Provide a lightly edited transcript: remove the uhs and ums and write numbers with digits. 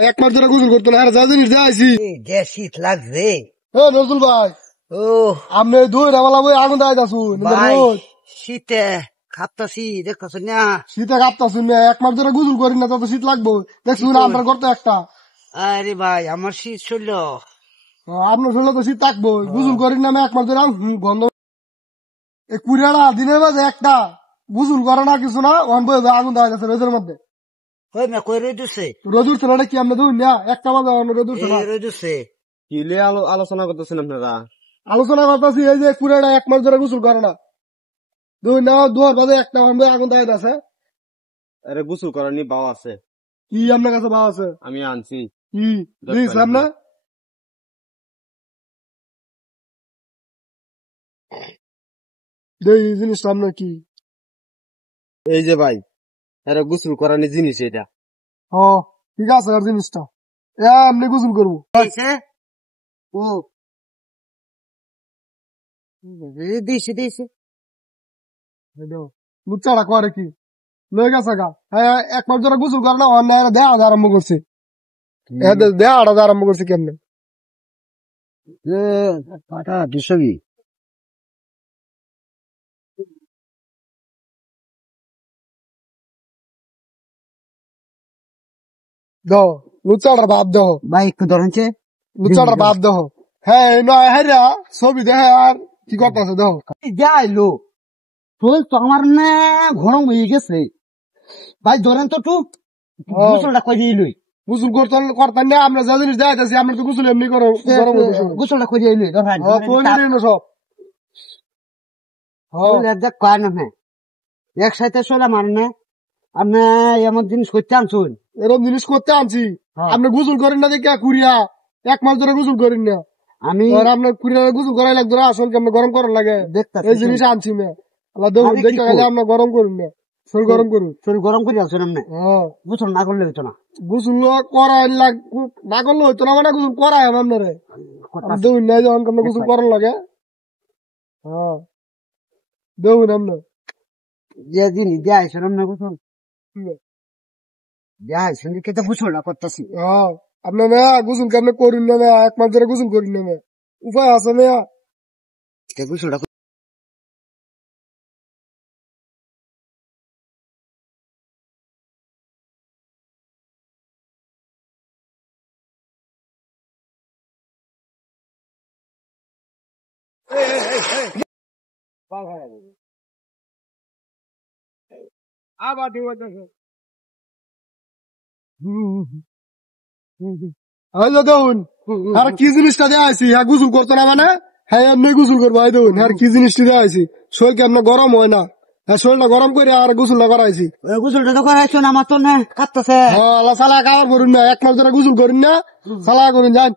এক মাস ধরে গোসল করতো না, আর যা জিনিস দেখাইছি। যে শীত লাগছে। নজরুল ভাই, ও আপনি দুই ডাবলা বই আগুন দাঁড়াই আসুন। ভাই, শীতে খাপতাছি দেখতেছ না। শীতে কাঁপতাছুন না, এক মাস ধরে গোসল করি না, তত শীত লাগবো। দেখছুন আপনার করতে একটা আরে ভাই, আমার শীত শরীর। আপনার শরীরে তো শীত থাকবো। গোসল করি না, আমি এক মাস ধরে গন্ধ। এই কুড়িয়াটা দিনের মাঝে একটা গোসল করে না, কিছু না, অন বই আগুন দাঁড়াই আছে রোদের মধ্যে। কই না কই রইছে? রোদ উঠছে না কি আমরা দেখুন না, একটা বাজে রোদ উঠছে না। রইছে কি আলোচনা করতেছেন আপনারা? আলোচনা করতেছি এই যে কুড়িয়াটা এক মাস ধরে গোসল করে না, দেখুন না, দুয়ার বাজে একটা অন বই আগুন দাঁড়াই আছে। আরে গোসল করার নি বাও আছে, কি আপনার কাছে ভাব আছে? আমি আনছি। কি দিয়েছিলাম না? এই জিনিসটা আপনার কি? এই যে ভাই, আরে গোসল করার নি জিনিস এটা। ও ঠিক আছে, আর জিনিসটা এমনি গোসল করবো। ও দিছে দিছে। লুচ্চাটা করে কি লয়ে গেছে গা। হ্যাঁ, এক মাস ধরে গোসল করে না, অন্যায় দেয়া আরম্ভ করছে। দেয়া আরম্ভ করছে কেমনে? বিষয় দেহ লুচ্চাটার বাপ দেহ, ভাই একটু ধরেনছে লুচ্চাটার বাপ দেহ। হ্যাঁ নয় হ্যাঁ ছবি দেখে আর কি করতেছে দেহ। যাইলো শরীর তো আমার না ঘন হয়ে গেছে। ভাই ধরেন তো টুক গোসলটা কই দিলই। গোসল করতেন না, আমরা যা জিনিস দেখাইতেছি আমরা তো গোসল এমনি করো। গোসলটা কই দিলই ধরেন সব দেখ কয় না একসাথে চলে মার না। আপনি এমন জিনিস করতে আনছুন, এরকম জিনিস করতে আনছি। আপনি গোসল করেন না দেখে কুড়িয়া এক মাস ধরে গোসল করেন না। আমি আপনার কুড়িয়া গোসল করাই লাগতো না, আসল কেমন গরম করার লাগে দেখতেছি এই জিনিস আনছি না। আল্লাহ দেখুন দেখে গেলে আপনার গরম করুন না, শরীর গরম করুন। শরীর গরম করে আনছেন আপনি, গোসল না করলে হইতো না। গোসল করাই না করলে হইতো না, মানে গোসল করাই আপনারে দেখুন না, যখন আপনার গোসল করার লাগে। হ্যাঁ দেখুন আপনার যে জিনিস দেয়াইছেন আপনি গোসল দেয়াইছেন কেটে গোসলটা করতেছি। হ্যাঁ আপনার না গোসল কেমন করুন না, এক মাস ধরে গোসল করিন না, উপায় আছে না? গোসলটা আবার দেখুন আর কি জিনিসটা দেওয়া আছি। হ্যাঁ গোসল করতো না মানে, হ্যাঁ এমনি গোসল করবো। এই দেখুন আর কি জিনিসটা দেওয়া আছি, শরীর কেমন গরম হয় না, হ্যাঁ শরীরটা গরম করে আর গোসলটা করাইছি। গোসলটা তো করাইছেন, আমার তো না কাঁদতেছে। হ্যাঁ সালা কাবার করুন না, এক মাস ধরে গোসল করেন না, সালা করুন যান।